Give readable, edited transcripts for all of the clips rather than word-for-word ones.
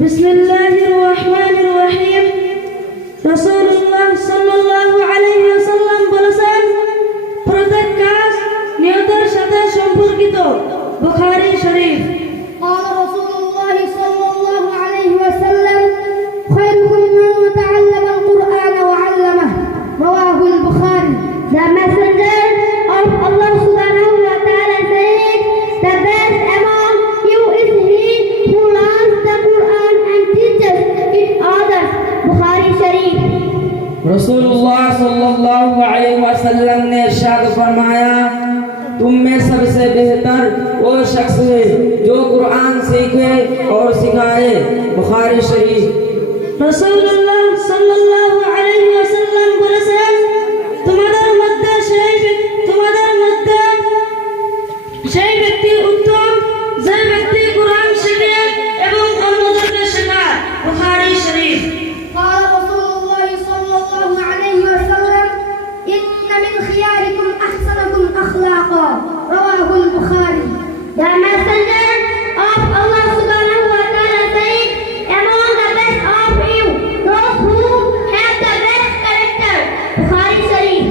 বিসমিল্লাহির রহমানির রহিম। রাসূলুল্লাহ সাল্লাল্লাহু আলাইহি ওয়াসাল্লাম বলেছেন, প্রত্যেক কাজ নিয়তের সাথে সম্পর্কিত। বুখারী শরীফ। قال رسول الله صلى الله عليه وسلم خيركم من تعلم القرآن وعلمه رواه البخاري. The messenger of Allah subhanahu wa ta'ala said, the best among you is he who learns the Quran and teaches it others. Bukhari Sharif. रसूलुल्लाह सल्लल्लाहु अलैहि वसल्लम ने इरशाद फरमाया, तुम में सबसे बेहतर वो शख्स है जो कुरान सीखे और सिखाए। बुखारी शरीफ। রাসূলুল্লাহ সাল্লাল্লাহু আলাইহি ওয়াসাল্লাম বলেছেন, তোমাদের মধ্যে সেই ব্যক্তি উত্তম যে ব্যক্তি কুরআন শিখে এবং অন্যদেরকে শেখায়। বুখারী শরীফ। قال رسول الله صلى الله عليه وسلم إن من خياركم أحسنكم أخلاقا رواه البخاري. The messenger of Allah subhanahu wa ta'ala said, among the best of you those who have the best character. Bukhari Sharif.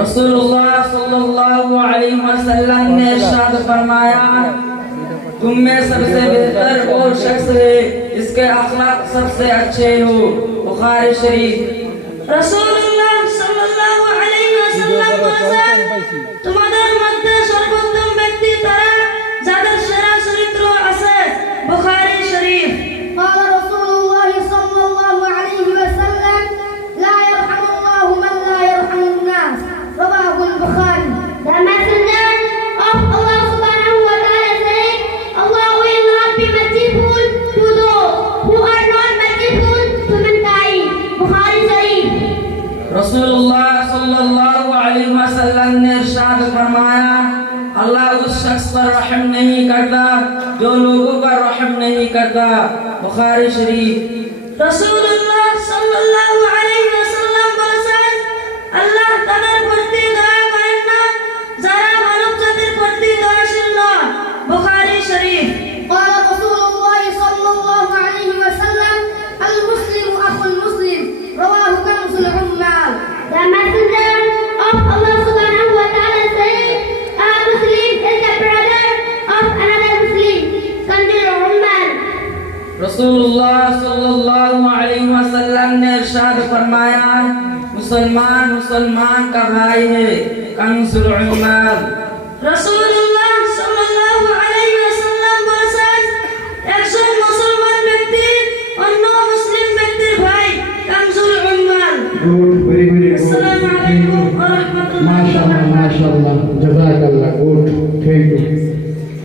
रसूलुल्लाह सल्लल्लाहु अलैहि वसल्लम ने इरशाद फरमाया, तुम में सबसे बेहतर वो शख्स है जिसके अखलाक सबसे अच्छे हो। बुखारी शरीफ। রাসূলুল্লাহ সাল্লাল্লাহু আলাইহি ওয়াসাল্লাম বলেছেন, তোমাদের মধ্যে সর্বোত্তম ব্যক্তি তারা যাদের সেরা চরিত্র আছে। বুখারী শরীফ। قال رسول الله صلى الله عليه وسلم لا يرحم الله من لا يرحم الناس. رواه البخاري. The messenger of Allah subhanahu wa ta'ala said, Allah will not be merciful to those who are not merciful to mankind. Bukhari Sharif. रसूलुल्लाह सल्लल्लाहु अलैहि वसल्लम ने इरशाद फरमाया, अल्लाह उस शख्स पर रहम नहीं करता जो लोगों पर रहम नहीं करता। बुखारी शरीफ। রাসূলুল্লাহ সাল্লাল্লাহু আলাইহি ওয়াসাল্লাম বলেছেন, আল্লাহ তাদের প্রতি দয়া করেন না যারা মানব জাতির প্রতি দয়াশীল নয়। বুখারী শরীফ। قال رسول الله صلى الله عليه وسلم المسلم أخو المسلم. رواه كنز العمال. The messenger of Allah subhanahu wa ta'ala said, a Muslim is the brother of another Muslim. Kanzul Ummal. रसूलुल्लाह सल्लल्लाहु अलैहि वसल्लम ने इरशाद फरमाया, मुसलमान मुसलमान का भाई है। कंजुल उम्माल। রাসূলুল্লাহ সাল্লাল্লাহু আলাইহি ওয়াসাল্লাম বলেছেন, একজন মুসলমান ব্যক্তি অন্য মুসলিম ব্যক্তির ভাই। কানজুল উম্মাল।